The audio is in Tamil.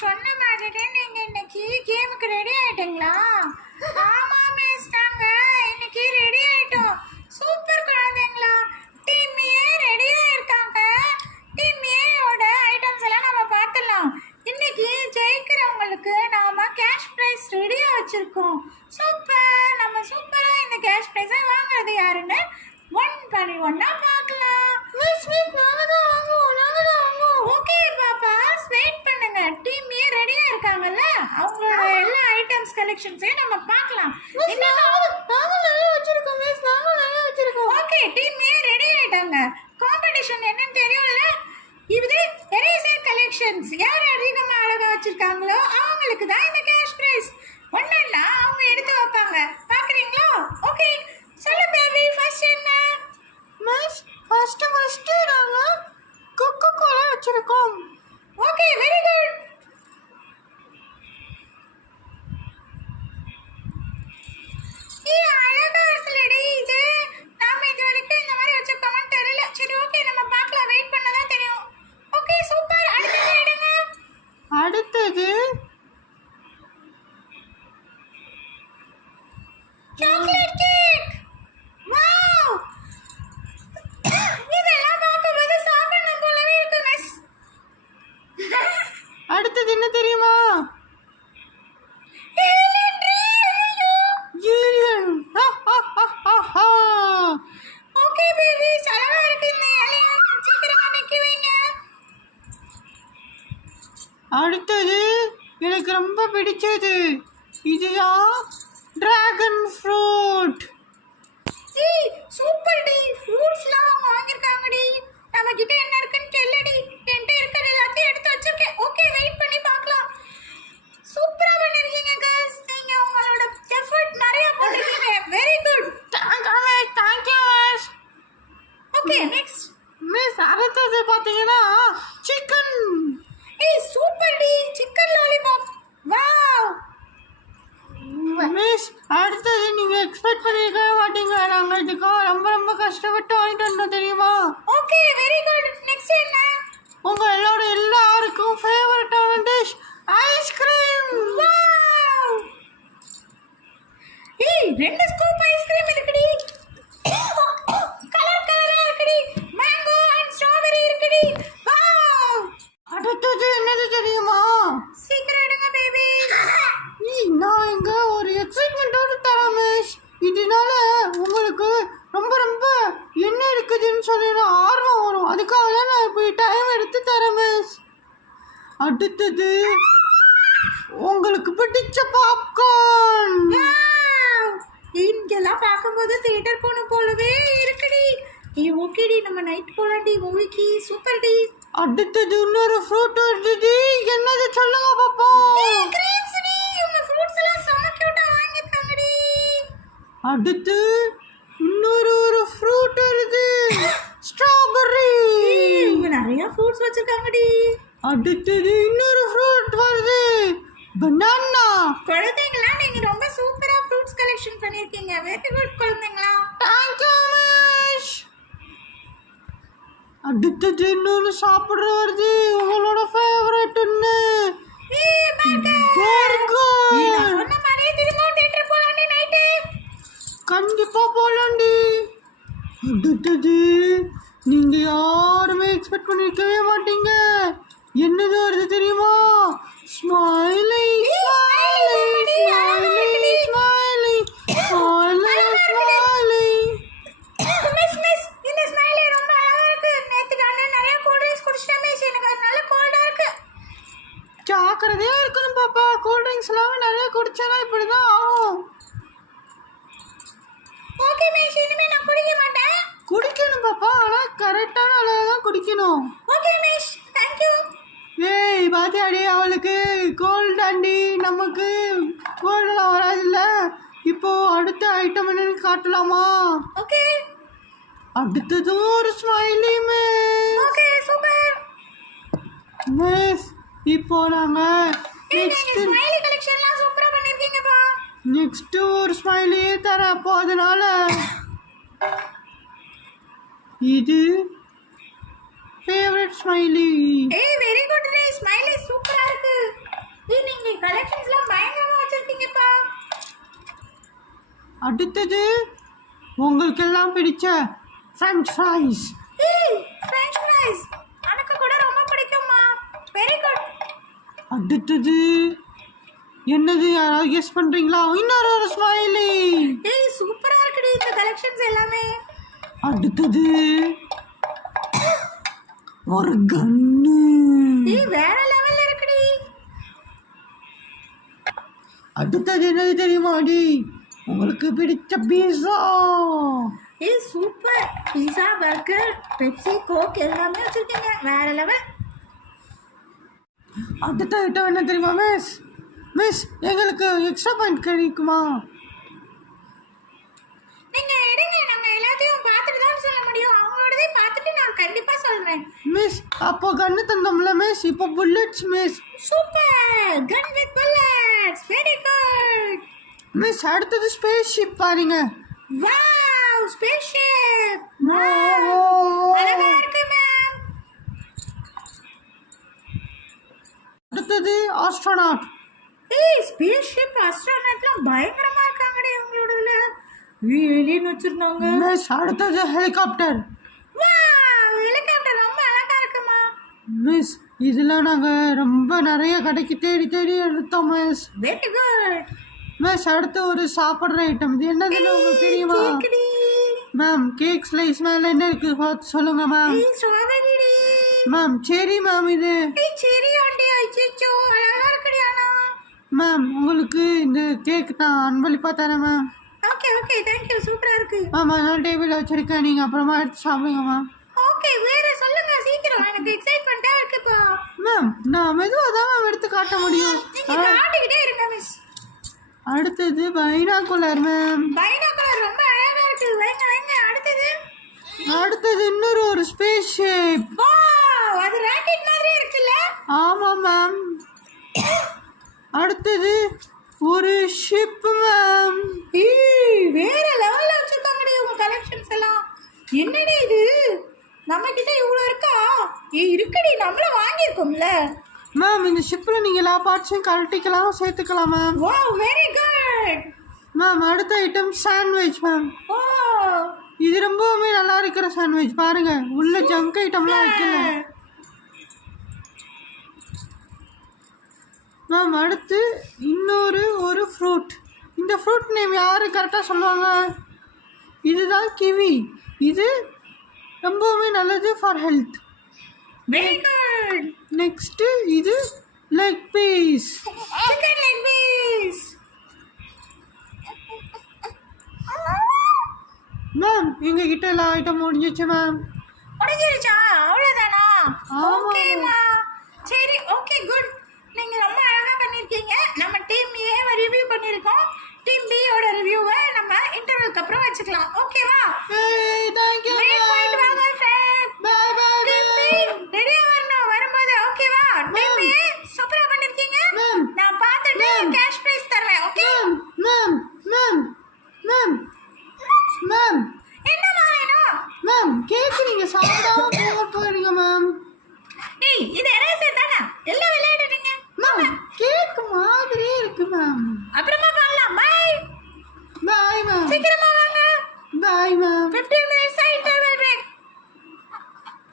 சொன்ன மாதிரி நீங்க இன்னைக்கு கேமுக்கு ரெடி ஆயிட்டீங்களா? ஆமா மிஸ், நாங்க இன்னைக்கு ரெடி ஆயிட்டோம். சூப்பர் குழந்தைங்களா, டீம் ஏ ரெடியா இருக்காங்க. டீம் ஏயோட ஐட்டம்ஸ் எல்லாம் நம்ம பார்த்துடலாம். இன்னைக்கு ஜெயிக்கிறவங்களுக்கு நாம கேஷ் பிரைஸ் ரெடியா வச்சிருக்கோம். சூப்பர், நம்ம சூப்பரா இந்த கேஷ் பிரைஸை வாங்குறது யாருன்னு ஒன் பண்ணி ஒன்னா பார்க்கலாம். மிஸ் நாங்க தான் வாங்குவோம். ஓகே பாப்பா, வெயிட் பண்ணுங்க. டீம் ஏ ரெடியா இருக்காங்கல்ல, அவங்களோட எல்லா ஐட்டம்ஸ் கலெக்ஷன்ஸையும் நம்ம பார்க்கலாம். ஓகே, டீம் ஏ ரெடி ஆயிட்டாங்க. காம்படிஷன் என்னன்னு தெரியும்ல, இது எரேசர் கலெக்ஷன்ஸ். யார் அதிகமா அழகா வச்சிருக்காங்களோ அவங்களுக்கு தான் இந்த கேஷ் பிரைஸ். ஒண்ணா அவங்க எடுத்து வைப்பாங்க. பாக்குறீங்களா? ஓகே, சொல்லு பேபி, ஃபர்ஸ்ட் என்ன? மிஸ், ஃபர்ஸ்ட் நாங்க கொக்கோ கோலா வச்சிருக்கோம். Okay, very good. அழகா இருக்குல்லடி இது. நாம இது வரைக்கும் இந்த மாதிரி வச்சிருக்கோம்னு தெரியல. சரி ஓகே, நம்ம பார்க்கலாம். வெயிட் பண்ணதான் தெரியும். Okay super. அடுத்தது எடுங்க. அடுத்தது சாக்லேட் கேக். வாவ், இதெல்லாம் பார்க்கும்போது சாப்பிடணும் போலவே இருக்கு மிஸ். அடுத்தது என்ன தெரியுமா? ஓகே பேபி, சலவா இருக்கு இந்த இலைய. சீக்கிரமா நிக்க வைங்க. அடுத்தது எனக்கு ரொம்ப பிடிச்சது இதுதான் டிராகன் ஃப்ரூட். ஏய் சூப்பர் டி, ஃப்ரூட்ஸ்லாம் அவங்க வாங்கிருக்காங்கடி. நம்ம கிட்ட என்ன இருக்குன்னு கேளுடி. என்கிட்ட இருக்கிற எல்லாத்தையும் எடுத்து வச்சிருக்கேன். ஓகே, வெயிட் பண்ணி பார்க்கலாம். சூப்பரா பண்ணிருக்கீங்க गाइस. நீங்க உங்களோட எஃபர்ட் நிறைய போட்டுருக்கீங்க. Very good. Thank you miss. Okay, next miss. அடுத்தது பாத்தீங்கன்னா சிக்கன். ஏய் சூப்பர் டி, சிக்கன் லாலிபாப். வாவ் மிஸ், அடுத்தது நீங்க எக்ஸ்பெக்ட் பண்ணிருக்கவே மாட்டீங்க. நாங்க இதுக்காக ரொம்ப கஷ்டப்பட்டு வாங்கிட்டு வந்தோம் தெரியுமா? Okay, very good. நெக்ஸ்ட் என்ன? உங்க எல்லாருக்கும் ஃபேவரட்டான டிஷ் ஐஸ்கிரீம். வாவ், ஏய் 2 ஸ்கூப் ஐஸ்கிரீம் இருக்குடி. கலரா இருக்குடி. மேங்கோ அண்ட் ஸ்ட்ராபெரி இருக்குடி. வாவ், அடுத்தது என்னது தெரியுமா? சீக்கிரம் எடுங்க பேபி. நான் இங்க ஒரு எக்ஸைட்மெண்டோட தரேன் மிஸ். இதனால உங்களுக்கு ரொம்ப என்ன இருக்குதுன்னு சொல்லி ஆர்வம் வரும். அதுக்காக தான் நான் இப்படி டைம் எடுத்து தரேன் மிஸ். அடுத்தது உங்களுக்கு பிடிச்ச பாப்கார்ன். இங்கெல்லாம் பார்க்கும்போது தியேட்டர் போன போலவே இருக்குடி. ஓகேடி, நம்ம நைட் போலாம்டி மூவிக்கு. சூப்பர் டி. அடுத்தது இன்னொரு ஃப்ரூட் வருது. என்னது சொல்லுங்க பாப்போம். Grapes D. உங்க ஃப்ரூட்ஸ் எல்லாம் செம கியூட்டா வாங்கிருக்காங்கடி. அடுத்து இன்னொரு ஃப்ரூட் வருது, ஸ்ட்ராபெரி. இங்க நிறைய ஃப்ரூட்ஸ் வச்சிருக்காங்கடி. அடுத்தது இன்னொரு ஃப்ரூட் வருது, பனானா. குழந்தைங்களா, நீங்க ரொம்ப சூப்பரா ஃப்ரூட்ஸ் கலெக்ஷன் பண்ணிருக்கீங்க. வெரி குட் குழந்தைங்களா. Thank you miss. அடுத்தது இன்னொரு சாப்பிடுற வருது, உங்களோட ஃபேவரட் என்ன? பர்கர். சொன்ன மாதிரியே திரும்ப தியேட்டர் போலாம்டி நைட். கண்டிப்பா போலாம்டி. அடுத்தது நீங்க யாருமே எக்ஸ்பெக்ட் பண்ணிருக்கவே மாட்டீங்க. என்னது வருது தெரியுமா? ஸ்மைலி. ஜாக்கிரதையா இருக்கணும் பாப்பா. கூல் ட்ரிங்க்ஸ் எல்லாமே நிறைய குடிச்சா இப்படிதான் ஆகும். ஓகே மிஸ், இனிமே நான் குடிக்க மாட்டேன். குடிக்கணும் பாப்பா, ஆனா கரெக்டான அளவு தான் குடிக்கணும். Okay miss, thank you. ஏய் பாத்தியாடி, அவளுக்கு கோல்ட் ஆண்டி, நமக்கு கோல்டெல்லாம் வராதுல்ல. இப்போ அடுத்த ஐட்டம் என்னன்னு காட்டலாமா? ஓகே. அடுத்தது ஒரு smiley miss. Okay super miss. இப்போ நாங்க நெக்ஸ்ட் ஸ்மைலி கலெக்ஷன்லாம் சூப்பரா பண்ணிருக்கீங்கப்பா. நெக்ஸ்ட் ஒரு ஸ்மைலி தர. அப்போ அதனால இது ஃபேவரட் ஸ்மைலி. ஏய் வெரி குட் ரே, ஸ்மைலி சூப்பரா இருக்கு. ஏய் நீங்க கலெக்ஷன்ஸ்லாம் பயங்கரமா வச்சிருக்கீங்கப்பா. அடுத்தது உங்களுக்கு எல்லாம் பிடிச்ச ஃப்ரெஞ்ச் ஃப்ரைஸ். ஏய் ஃப்ரெஞ்ச் ஃப்ரைஸ் எனக்கு கூட ரொம்ப பிடிக்கும்மா. Very good. அடுத்தது என்னது யாராவது கெஸ் பண்றீங்களா? இன்னொரு ஒரு ஸ்மைலி. ஏய் சூப்பரா இருக்குடி இந்த கலெக்ஷன்ஸ் எல்லாமே. அடுத்தது ஒரு கன்னு. ஏய் வேற லெவல்ல இருக்குடி. அடுத்தது என்னது தெரியுமாடி? உங்களுக்கு பிடிச்ச பீஸா. ஏய் சூப்பர். பீஸா, பர்கர், பெப்சி, கோக் எல்லாமே வச்சிருக்கீங்க. வேற லெவல். அடுத்த ஐட்டம் என்ன தெரியுமா மிஸ்? மிஸ் எங்களுக்கு எக்ஸ்ட்ரா பாயிண்ட் கிடைக்குமா? நீங்க எடுங்க, நம்ம எல்லாத்தையும் பார்த்துட்டு தான் சொல்ல முடியும். அவங்களோடதே பார்த்துட்டு நான் கண்டிப்பா சொல்றேன். மிஸ் அப்போ கன்னு தந்தோம்ல மிஸ், இப்போ bullets miss. Super. Gun with bullets. Very good. Miss அடுத்தது ஸ்பேஸ் ஷிப் பாருங்க. Wow space ship. அழகா இருக்கு மேம். அடுத்தது ஆஸ்ட்ரோநாட். ஏய் ஸ்பேஸ் ஷிப் ஆஸ்ட்ரோநாட்லாம் பயங்கரமா இருக்காங்கடி உங்களோடதுல. ஏலியன் வச்சிருந்தாங்க. மிஸ் அடுத்தது ஹெலிகாப்டர். வாவ் ஹெலிகாப்டர் ரொம்ப அழகா இருக்குமா. மிஸ் இதெல்லாம் நாங்கள் ரொம்ப நிறைய கடைக்கு தேடி தேடி எடுத்தோம் மிஸ். Very good. மிஸ் அடுத்து ஒரு சாப்பிட்ற ஐட்டம். இது என்னதுன்னு உங்களுக்கு தெரியுமா? கேக்குடி. மேம் கேக் ஸ்லைஸ் மேலே என்ன இருக்கு பார்த்து சொல்லுங்க மேம். ஏய் ஸ்ட்ராபெரிடி. மேம் சரி மேம் இது. ஏய் செரி ஆண்டி ஐச்சோ அழகா இருக்குடி. ஆனா மேம் உங்களுக்கு இந்த கேக் நான் அன்பளிப்பாக தரேன் ma'am. Okay okay thank you. சூப்பரா இருக்கு. மேம் அதெல்லாம் டேபிளில் வச்சுருக்கேன், நீங்கள் அப்புறமா எடுத்து சாப்பிடுங்க மேம். ஓகே வேற சொல்லுங்க சீக்கிரம். எனக்கு எக்ஸைட்மெண்டா இருக்குப்பா. மேம் நான் மெதுவாக தான் மேம் எடுத்து காட்ட முடியும். நீங்க காட்டிக்கிட்டே இருங்க மிஸ். அடுத்தது பைனாகுலர் மேம். பைனாகுலர் ரொம்ப அழகா இருக்கு. வைங்க வைங்க. அடுத்தது இன்னொரு ஒரு ஸ்பேஸ் ஷிப். வாவ் அது ராக்கெட் மாதிரி இருக்குல்ல. ஆமாம் மேம். அடுத்தது ஒரு ஷிப் மேம். ஏய் வேற லெவல்ல வச்சிருக்காங்கடி உங்க கலெக்ஷன்ஸ் எல்லாம். என்னடி இது நம்ம கிட்ட இவ்வளவு இருக்கா? ஏய் இருக்குடி, நம்மள வாங்கியிருக்கோம்ல. மேம் இந்த ஷிப்பில் நீங்கள் எல்லா பார்ட்ஸையும் கழட்டிக்கலாம் சேர்த்துக்கலாம் ma'am. Wow very good. Ma'am அடுத்த ஐட்டம் சாண்ட்விச் மேம். ஓ இது ரொம்பவுமே நல்லா இருக்கிற சாண்ட்விச் பாருங்க, உள்ள ஜங்க் ஐட்டம்லாம் வைக்கல மேம். அடுத்து இன்னொரு ஒரு ஃப்ரூட். இந்த ஃப்ரூட் நேம் யாரு கரெக்டாக சொல்லுவாங்க? இதுதான் கிவி. இது ரொம்பவுமே நல்லது for health. Very good. Next இது leg piece. Chicken leg piece. Ma'am எங்ககிட்ட எல்லா ஐட்டம் முடிஞ்சிச்சு மேம். முடிஞ்சிருச்சா? அவ்வளோதானா? ஆமா. ஓகேமா சரி ஓகே குட். நீங்க ரொம்ப அழகா பண்ணிருக்கீங்க. நம்ம டீம் ஏவை ரிவ்யூ பண்ணிருக்கோம். டீம் பி யோட ரிவ்யூவை நம்ம இன்டர்வலுக்கு அப்புறம் வச்சுக்கலாம். ஓகேவா? ஏய் थैंक यू. போயிட்டு வாங்க friend. Bye bye. Team B ரெடியா வரணும் வரும்போது. ஓகேவா? டீம் பி சூப்பரா பண்ணிருக்கீங்க. மேம். நான் பார்த்துட்டு கேஷ் பிரைஸ் தரேன். Okay ma'am ma'am ma'am ma'am என்னமா வேணும்? மேம் கேக் நீங்க சாப்பிடாம போறீங்க மேம். ஏய் இது எரேசர் தானே? எல்லாம் விளையாடுறீங்க. மேம் கேக் மாதிரி இருக்கு மேம். அப்புறமா பண்ணலாம். Bye bye ma'am. சீக்கிரமா வாங்க. By ma'am. 15